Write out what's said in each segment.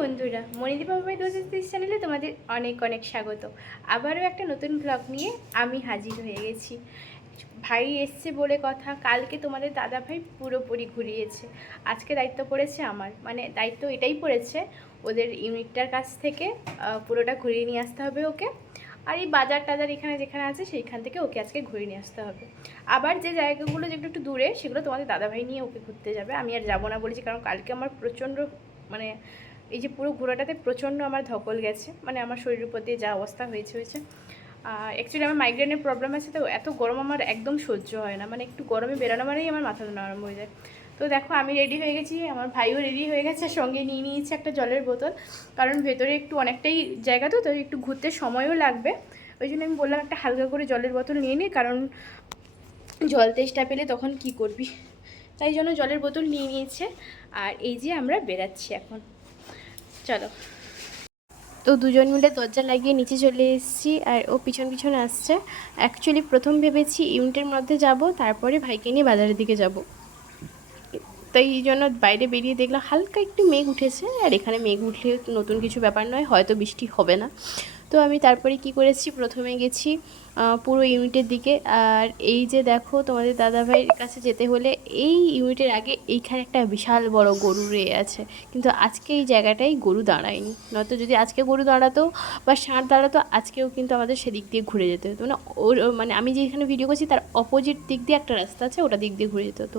বন্ধুরা মণিদীপা বাবাই দু হাজার তেইশ চ্যানেলে তোমাদের অনেক অনেক স্বাগত। আবারও একটা নতুন ব্লগ নিয়ে আমি হাজির হয়ে গেছি। ভাই এসছে বলে কথা, কালকে তোমাদের দাদা ভাই পুরোপুরি ঘুরিয়েছে। আজকে দায়িত্ব পড়েছে আমার মানে দায়িত্ব এটাই পড়েছে, ওদের ইউনিটটার কাছ থেকে পুরোটা ঘুরিয়ে নিয়ে আসতে হবে ওকে। আর এই বাজার টাজার এখানে যেখানে আছে সেইখান থেকে ওকে আজকে ঘুরিয়ে নিয়ে আসতে হবে। আবার যে জায়গাগুলো যেগুলো একটু দূরে, সেগুলো তোমাদের দাদাভাই নিয়ে ওকে ঘুরতে যাবে। আমি আর যাব না বলেছি, কারণ কালকে আমার প্রচণ্ড মানে এই যে পুরো ঘোরাটাতে প্রচণ্ড আমার ধকল গেছে মানে আমার শরীরের উপর দিয়ে যা অবস্থা হয়েছে হয়েছে। অ্যাকচুয়ালি আমার মাইগ্রেনের প্রবলেম আছে, তো এত গরম আমার একদম সহ্য হয় না মানে একটু গরমে বেরোনো মানেই আমার মাথা নরম হয়ে যায়। তো দেখো, আমি রেডি হয়ে গেছি, আমার ভাইও রেডি হয়ে গেছে আর সঙ্গে নিয়ে নিয়েছি একটা জলের বোতল, কারণ ভেতরে একটু অনেকটাই জায়গা তো তো একটু ঘুরতে সময়ও লাগবে। ওই জন্য আমি বললাম একটা হালকা করে জলের বোতল নিয়ে নিই কারণ জল তেষ্টা পেলে তখন কি করবি? তাই জন্য জলের বোতল নিয়ে নিয়েছে। আর এই যে আমরা বেরাচ্ছি এখন। চলো। তো দুজন মিলে দরজা লাগিয়ে নিচে চলে এসেছি আর ও পিছন পিছন আসছে। অ্যাকচুয়ালি প্রথম ভেবেছি ইউনিটের মধ্যে যাব, তারপরে ভাইকে নিয়ে বাজারের দিকে যাব। তাই এই জন্য বাইরে বেরিয়ে দেখলাম হালকা একটু মেঘ উঠেছে। আর এখানে মেঘ উঠলে নতুন কিছু ব্যাপার নয়, হয়তো বৃষ্টি হবে না। তো আমি তারপরে কি করেছি, প্রথমে গেছি পুরো ইউনিটের দিকে। আর এই যে দেখো, তোমাদের দাদাভাইয়ের কাছে যেতে হলে এই ইউনিটের আগে এইখানে একটা বিশাল বড় গরু রয়ে আছে। কিন্তু আজকে এই জায়গাটায় গরু দাঁড়ায়নি। নয়তো যদি আজকে গরু দাঁড়াতো বা ষাঁড় দাঁড়াতো, আজকেও কিন্তু আমাদের সেদিক দিয়ে ঘুরে যেতে হতো। মানে ওর মানে আমি যেখানে ভিডিও করছি, তার অপোজিট দিক দিয়ে একটা রাস্তা আছে, ওটা দিক দিয়ে ঘুরে যেতে হতো।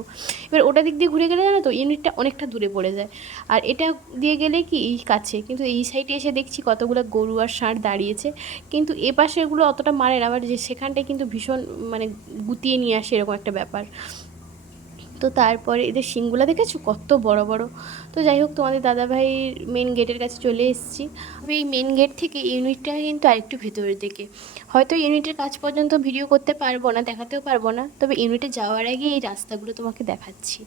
এবার ওটা দিক দিয়ে ঘুরে গেলে জানো তো, ইউনিটটা অনেকটা দূরে পড়ে যায়। আর এটা দিয়ে গেলে কি, এই কাছে। কিন্তু এই সাইডে এসে দেখছি কতগুলো গরু আর ষাঁড় দাঁড়িয়েছে। কিন্তু এ পাশে এগুলো অতটা মারে না, আবার যে সেখানটায় কিন্তু ভীষণ মানে গুতিয়ে নিয়ে আসে এরকম একটা ব্যাপার। তো তারপরে এদের শিংগুলো দেখেছ? কত বড় বড়। তো যাই হোক, তোমাদের দাদাভাইয়ের মেন গেটের কাছে চলে এসেছি। এই মেন গেট থেকে ইউনিটটা কিন্তু আরেকটু ভেতরের দিকে। হয়তো ইউনিটের কাজ পর্যন্ত ভিডিও করতে পারব না, দেখাতেও পারব না। তবে ইউনিটে যাওয়ার আগে এই রাস্তাগুলো তোমাকে দেখাচ্ছি।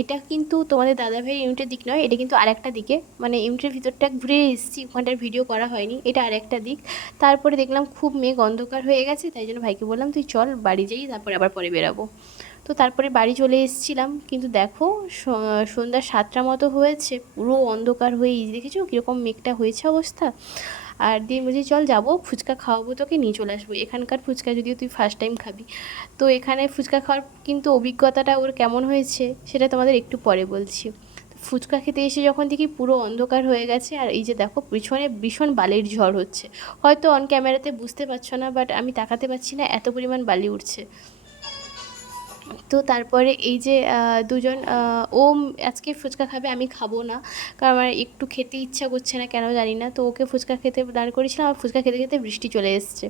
এটা কিন্তু তোমাদের দাদাভাইয়ের ইউনিটের দিক নয়, এটা কিন্তু আরেকটা দিকে। মানে ইউনিটের ভিতরটা ঘুরে এসেছি ওখানটার ভিডিও করা হয়নি, এটা আরেকটা দিক। তারপরে দেখলাম খুব মেঘ অন্ধকার হয়ে গেছে, তাই জন্য ভাইকে বললাম, তুই চল বাড়ি যাই, তারপরে আবার পরে বেরাবো। তো তারপরে বাড়ি চলে এসেছিলাম, কিন্তু দেখো সন্ধ্যা সাতটা মতো হয়েছে, পুরো অন্ধকার হয়ে দেখেছ, কীরকম মেঘটা হয়েছে অবস্থা। আর দিয়ে বলছি, চল যাব, ফুচকা খাওয়াবো তোকে, নিয়ে চলে আসব। এখানকার ফুচকা যদিও তুই ফার্স্ট টাইম খাবি। তো এখানে ফুচকা খাওয়ার কিন্তু অভিজ্ঞতাটা ওর কেমন হয়েছে, সেটা তোমাদের একটু পরে বলছি। ফুচকা খেতে এসে যখন দেখি পুরো অন্ধকার হয়ে গেছে, আর এই যে দেখো, পিছনে ভীষণ বালির ঝড় হচ্ছে। হয়তো অন ক্যামেরাতে বুঝতে পারছ না বাট আমি তাকাতে পারছি না, এত পরিমাণ বালি উঠছে। তো তারপরে এই যে দুজন ও আজকে ফুচকা খাবে, আমি খাব না। কারণ আমার একটু খেতে ইচ্ছা করছে না, কেন জানি না। তো ওকে ফুচকা খেতে দাঁড় করেছিলাম আর ফুচকা খেতে খেতে বৃষ্টি চলে এসছে।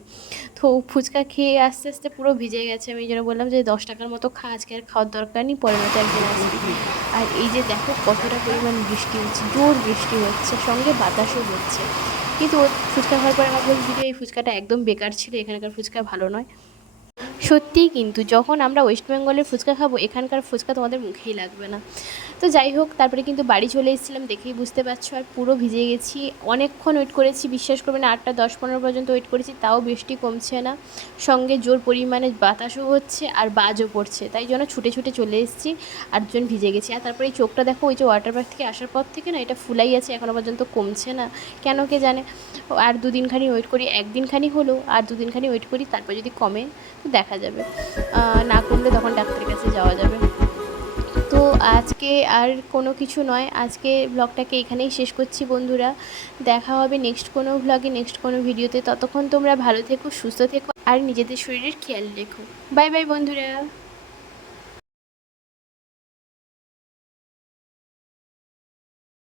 তো ফুচকা খেয়ে আস্তে আস্তে পুরো ভিজে গেছে। আমি জন্য বললাম যে, দশ টাকার মতো খা, আজকে আর খাওয়ার দরকার নেই পরে মতো একদিন আসবি। আর এই যে দেখো, কতটা পরিমাণ বৃষ্টি হচ্ছে, জোর বৃষ্টি হচ্ছে, সঙ্গে বাতাসও হচ্ছে। কিন্তু ফুচকা খাওয়ার পরে আমার বলছি যে এই ফুচকাটা একদম বেকার ছিল, এখানকার ফুচকা ভালো নয়। সত্যিই কিন্তু যখন আমরা ওয়েস্ট বেঙ্গলের ফুচকা খাব, এখানকার ফুচকা তোমাদের মুখেই লাগবে না। তো যাই হোক, তারপরে কিন্তু বাড়ি চলে এসেছিলাম, দেখেই বুঝতে পারছ, আর পুরো ভিজে গেছি। অনেকক্ষণ ওয়েট করেছি, বিশ্বাস করবে না, আটটা দশ পনেরো পর্যন্ত ওয়েট করেছি, তাও বৃষ্টি কমছে না। সঙ্গে জোর পরিমাণে বাতাসও হচ্ছে, আর বাজও পড়ছে। তাই জন্য ছুটে ছুটে চলে এসেছি আর দুজন ভিজে গেছি। আর তারপরে এই চোখটা দেখো, ওই যে ওয়াটার পার্ক থেকে আসার পর থেকে না, এটা ফুলাই আছে এখনও পর্যন্ত কমছে না। কেন কে জানে? আর দুদিনখানি ওয়েট করি, একদিনখানি হলো, আর দুদিনখানি ওয়েট করি, তারপর যদি কমে, তো দেখা যাবে। না করলে তখন ডাক্তারের কাছে যাওয়া যাবে। তো আজকে আর কোনো কিছু নয়। আজকে ব্লগটাকে এখানেই শেষ করছি বন্ধুরা। দেখা হবে নেক্সট কোনো ব্লগে নেক্সট কোনো ভিডিওতে ততক্ষণ তোমরা ভালো থেকো, সুস্থ থেকো, আর নিজেদের শরীরের খেয়াল রেখো। বাই বাই বন্ধুরা।